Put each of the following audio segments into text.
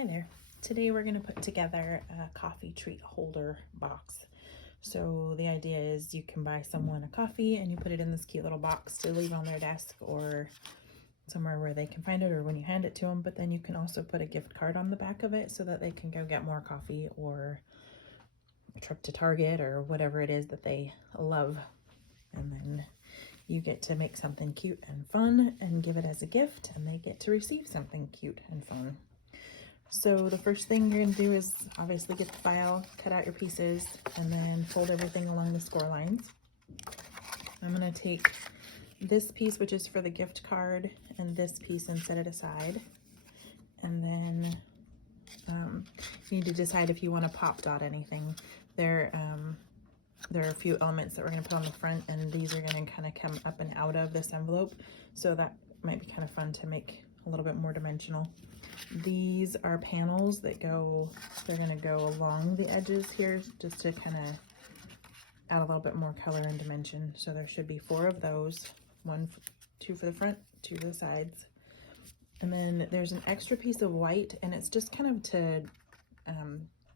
Hi there. Today we're going to put together a coffee treat holder box. So the idea is you can buy someone a coffee and you put it in this cute little box to leave on their desk or somewhere where they can find it, or when you hand it to them. But then you can also put a gift card on the back of it so that they can go get more coffee or a trip to Target or whatever it is that they love. And then you get to make something cute and fun and give it as a gift, and they get to receive something cute and fun. So the first thing you're going to do is obviously get the file, cut out your pieces, and then fold everything along the score lines. I'm going to take this piece, which is for the gift card, and this piece and set it aside. And then you need to decide if you want to pop dot anything. There are a few elements that we're going to put on the front, and these are going to kind of come up and out of this envelope. So that might be kind of fun to make a little bit more dimensional. These are panels that they're going to go along the edges here just to kind of add a little bit more color and dimension. So there should be 4 of those, 2 for the front, 2 for the sides. And then there's an extra piece of white, and it's just kind of to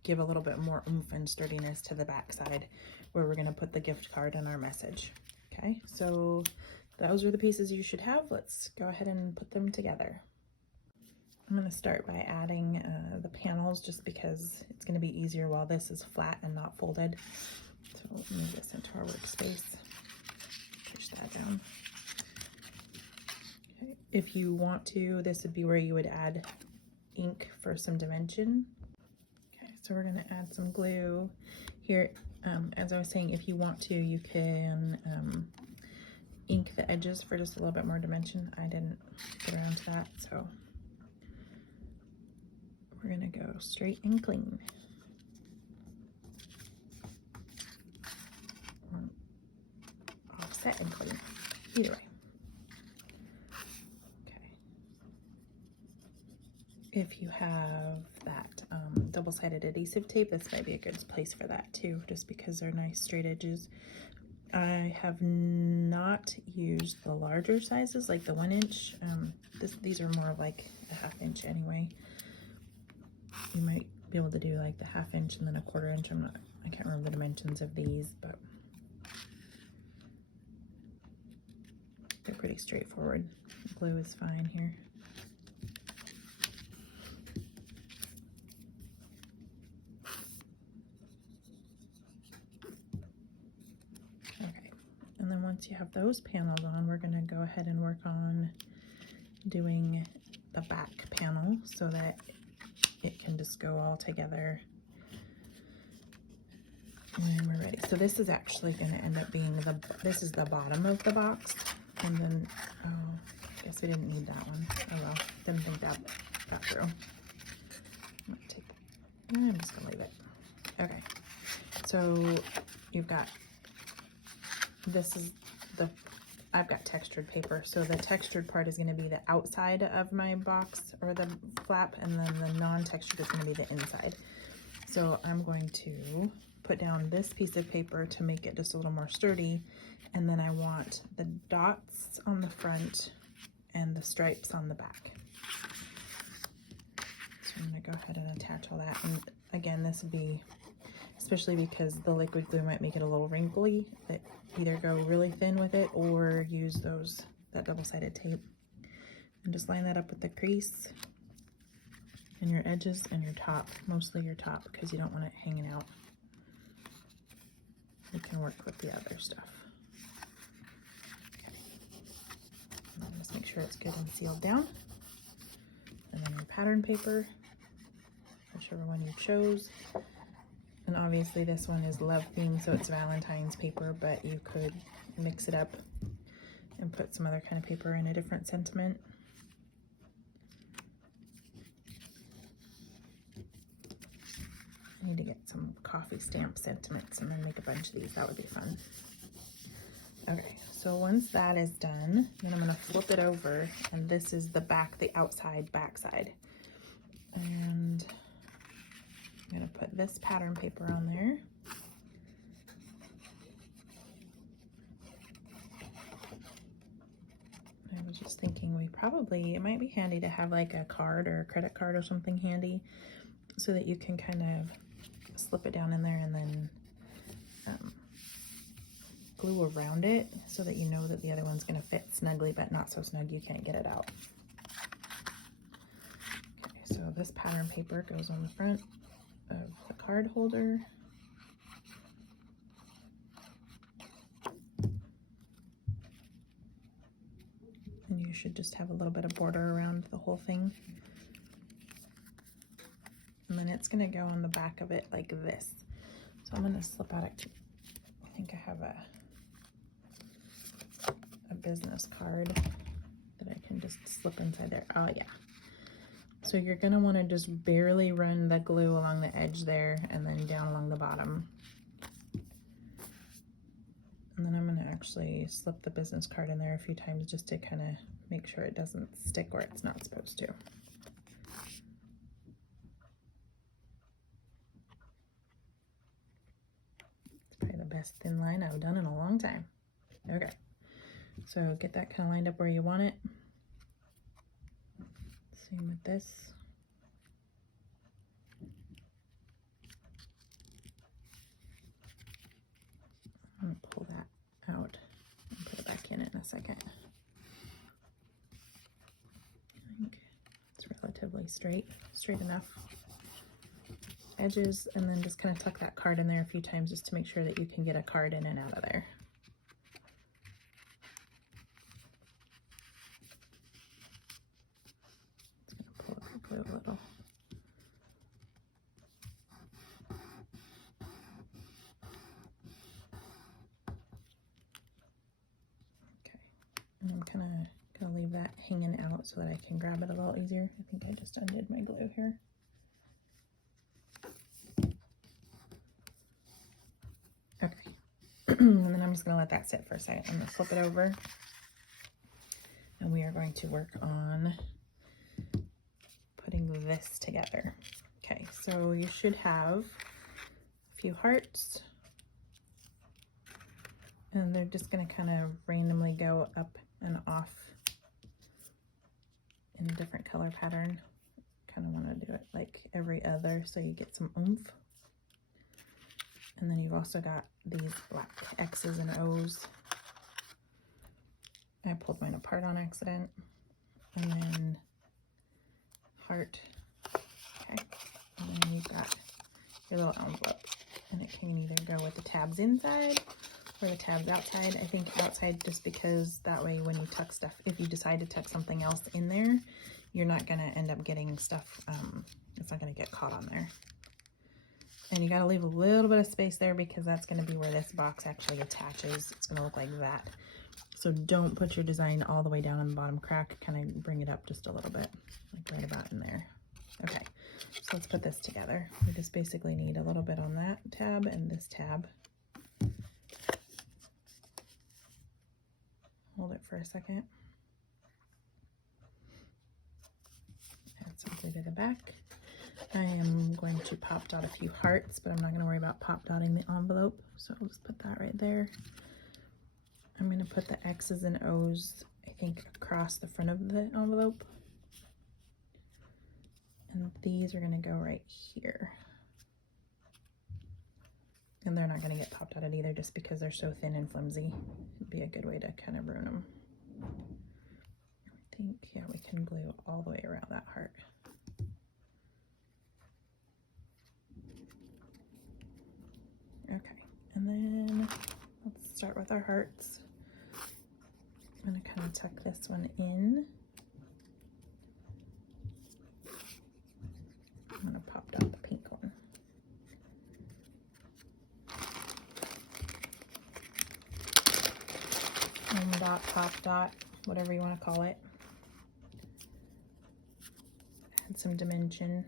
give a little bit more oomph and sturdiness to the back side where we're going to put the gift card and our message. Okay, so those are the pieces you should have. Let's go ahead and put them together. I'm going to start by adding the panels just because it's going to be easier while this is flat and not folded. So we'll move this into our workspace. Push that down. Okay. If you want to, this would be where you would add ink for some dimension. Okay, so we're going to add some glue here. As I was saying, if you want to, you can ink the edges for just a little bit more dimension. I didn't get around to that, so we're gonna go straight and clean. Or offset and clean, either way. Okay. If you have that double-sided adhesive tape, this might be a good place for that too, just because they're nice straight edges. I have not used the larger sizes, like the 1 inch. These are more like a 1/2 inch anyway. You might be able to do like the 1/2 inch and then a 1/4 inch. I can't remember the dimensions of these, but they're pretty straightforward. The glue is fine here. Okay, and then once you have those panels on, we're going to go ahead and work on doing the back panel so that it can just go all together and we're ready. So this is actually going to end up being this is the bottom of the box, and then I guess we didn't need that one. Oh well, didn't think that got through. I'm just gonna leave it. Okay, so you've got I've got textured paper, so the textured part is going to be the outside of my box or the flap, and then the non-textured is going to be the inside. So I'm going to put down this piece of paper to make it just a little more sturdy, and then I want the dots on the front and the stripes on the back. So I'm going to go ahead and attach all that, and again, this would be, especially because the liquid glue might make it a little wrinkly, that either go really thin with it or use that double-sided tape. And just line that up with the crease and your edges and your top, mostly your top, because you don't want it hanging out. You can work with the other stuff. Okay. And just make sure it's good and sealed down. And then your pattern paper, whichever one you chose. And obviously this one is love themed, so it's Valentine's paper, but you could mix it up and put some other kind of paper in a different sentiment. I need to get some coffee stamp sentiments and then make a bunch of these. That would be fun. Okay, so once that is done, then I'm gonna flip it over, and this is the outside back side. And I'm going to put this pattern paper on there. I was just thinking it might be handy to have like a card or a credit card or something handy so that you can kind of slip it down in there and then glue around it so that you know that the other one's going to fit snugly, but not so snug you can't get it out. Okay, so this pattern paper goes on the front of the card holder. And you should just have a little bit of border around the whole thing. And then it's going to go on the back of it like this. So I'm going to slip out I think I have a business card that I can just slip inside there. Oh yeah. So you're going to want to just barely run the glue along the edge there and then down along the bottom. And then I'm going to actually slip the business card in there a few times just to kind of make sure it doesn't stick where it's not supposed to. It's probably the best thin line I've done in a long time. Okay, so get that kind of lined up where you want it. Same with this. I'm going to pull that out and put it back in a second. I think it's relatively straight enough edges, and then just kind of tuck that card in there a few times just to make sure that you can get a card in and out of there. Just going to pull up the glue a little. Okay, and I'm kind of going to leave that hanging out so that I can grab it a little easier. I think I just undid my glue here. Okay, and then I'm just going to let that sit for a second. I'm going to flip it over, and we are going to work on putting this together. Okay, so you should have a few hearts, and they're just going to kind of randomly go up and off in a different color pattern. Kind of want to do it like every other so you get some oomph. And then you've also got these black X's and O's. I pulled mine apart on accident. And then heart. Okay. And then you've got your little envelope. And it can either go with the tabs inside or the tabs outside. I think outside just because that way when you tuck stuff, if you decide to tuck something else in there, you're not going to end up getting stuff, it's not going to get caught on there. And you got to leave a little bit of space there because that's going to be where this box actually attaches. It's going to look like that. So don't put your design all the way down in the bottom crack. Kind of bring it up just a little bit, like right about in there. Okay, so let's put this together. We just basically need a little bit on that tab and this tab. Hold it for a second. Add some glue to the back. I am going to pop dot a few hearts, but I'm not going to worry about pop dotting the envelope. So I'll just put that right there. I'm going to put the X's and O's, I think, across the front of the envelope. And these are going to go right here. And they're not going to get popped dotted either just because they're so thin and flimsy. It'd be a good way to kind of ruin them. I think, yeah, we can glue all the way around that heart. Okay, and then let's start with our hearts. I'm going to kind of tuck this one in. I'm going to pop dot the pink one. Dot, pop dot, whatever you want to call it. Add some dimension.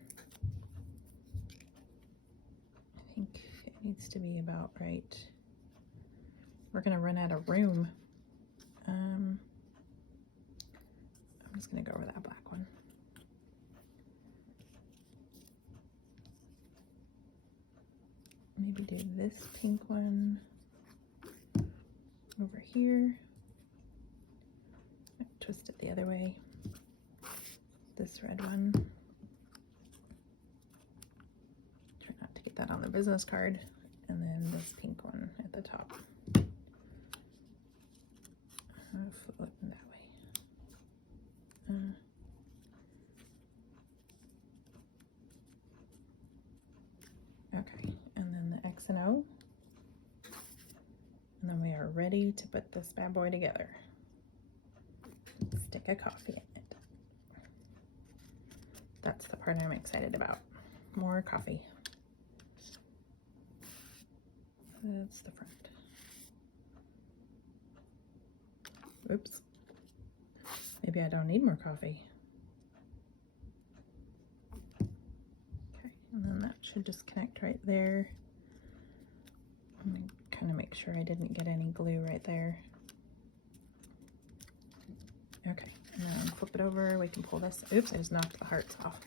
I think it needs to be about right. We're going to run out of room. I'm just going to go over that black one. Maybe do this pink one over here. twist it the other way. This red one. Try not to get that on the business card. And then this pink one at the top. Flip it that way. Okay, and then the X and O. And then we are ready to put this bad boy together. Stick a coffee in it. That's the part I'm excited about. More coffee. That's the front. Oops. Maybe I don't need more coffee. Okay, and then that should just connect right there. I'm gonna kind of make sure I didn't get any glue right there. Okay, and then flip it over. We can pull this. Oops, I just knocked the hearts off.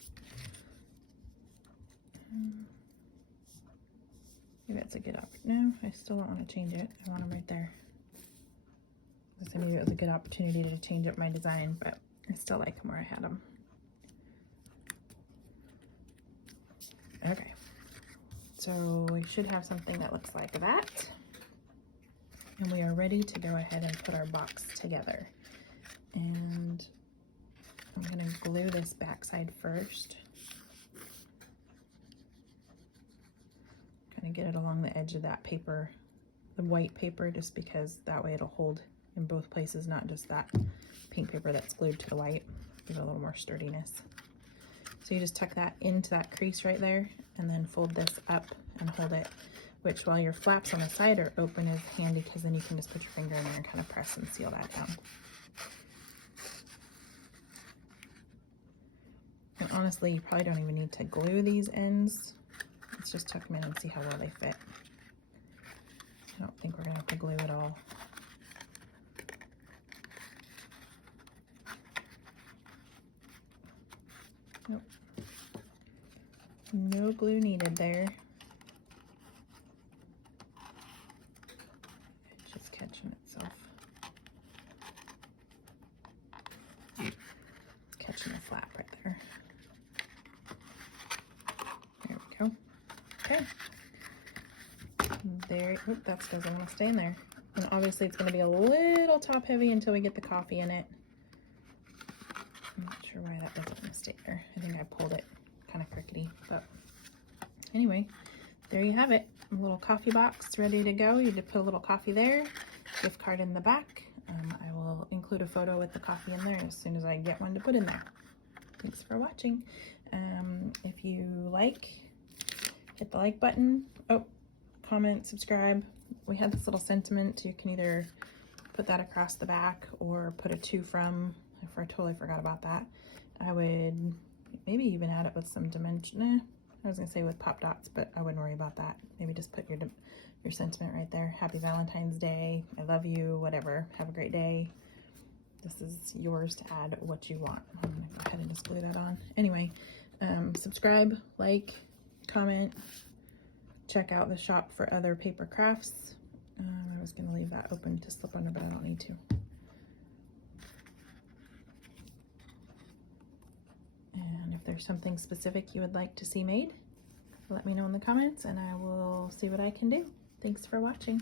Maybe that's a good option. No, I still don't want to change it. I want them right there. So maybe it was a good opportunity to change up my design, but I still like them where I had them. Okay, so we should have something that looks like that. And we are ready to go ahead and put our box together. And I'm gonna glue this backside first. Kind of get it along the edge of that paper, the white paper, just because that way it'll hold in both places, not just that pink paper that's glued to the white. Give it a little more sturdiness. So you just tuck that into that crease right there and then fold this up and hold it, which while your flaps on the side are open is handy because then you can just put your finger in there and kind of press and seal that down. And honestly, you probably don't even need to glue these ends. Let's just tuck them in and see how well they fit. I don't think we're gonna have to glue it all. Nope. No glue needed there. It's just catching itself. It's catching the flap right there. There we go. Okay. There, oop, that's because I want to stay in there. And obviously it's going to be a little top heavy until we get the coffee in it. I'm not sure why that doesn't want to stay there. I think I pulled it kind of crickety, but anyway, there you have it. A little coffee box ready to go. You just put a little coffee there, gift card in the back. I will include a photo with the coffee in there as soon as I get one to put in there. Thanks for watching. If you like, hit the like button. Oh, comment, subscribe. We had this little sentiment. You can either put that across the back or put a to from. I totally forgot about that. I would maybe even add it with some dimension. I was gonna say with pop dots, but I wouldn't worry about that. Maybe just put your sentiment right there. Happy Valentine's Day. I love you, whatever. Have a great day. This is yours to add what you want. I'm gonna go ahead and just glue that on. Anyway, subscribe, like, comment, check out the shop for other paper crafts. I was gonna leave that open to slip under, but I don't need to. And if there's something specific you would like to see made, let me know in the comments and I will see what I can do. Thanks for watching.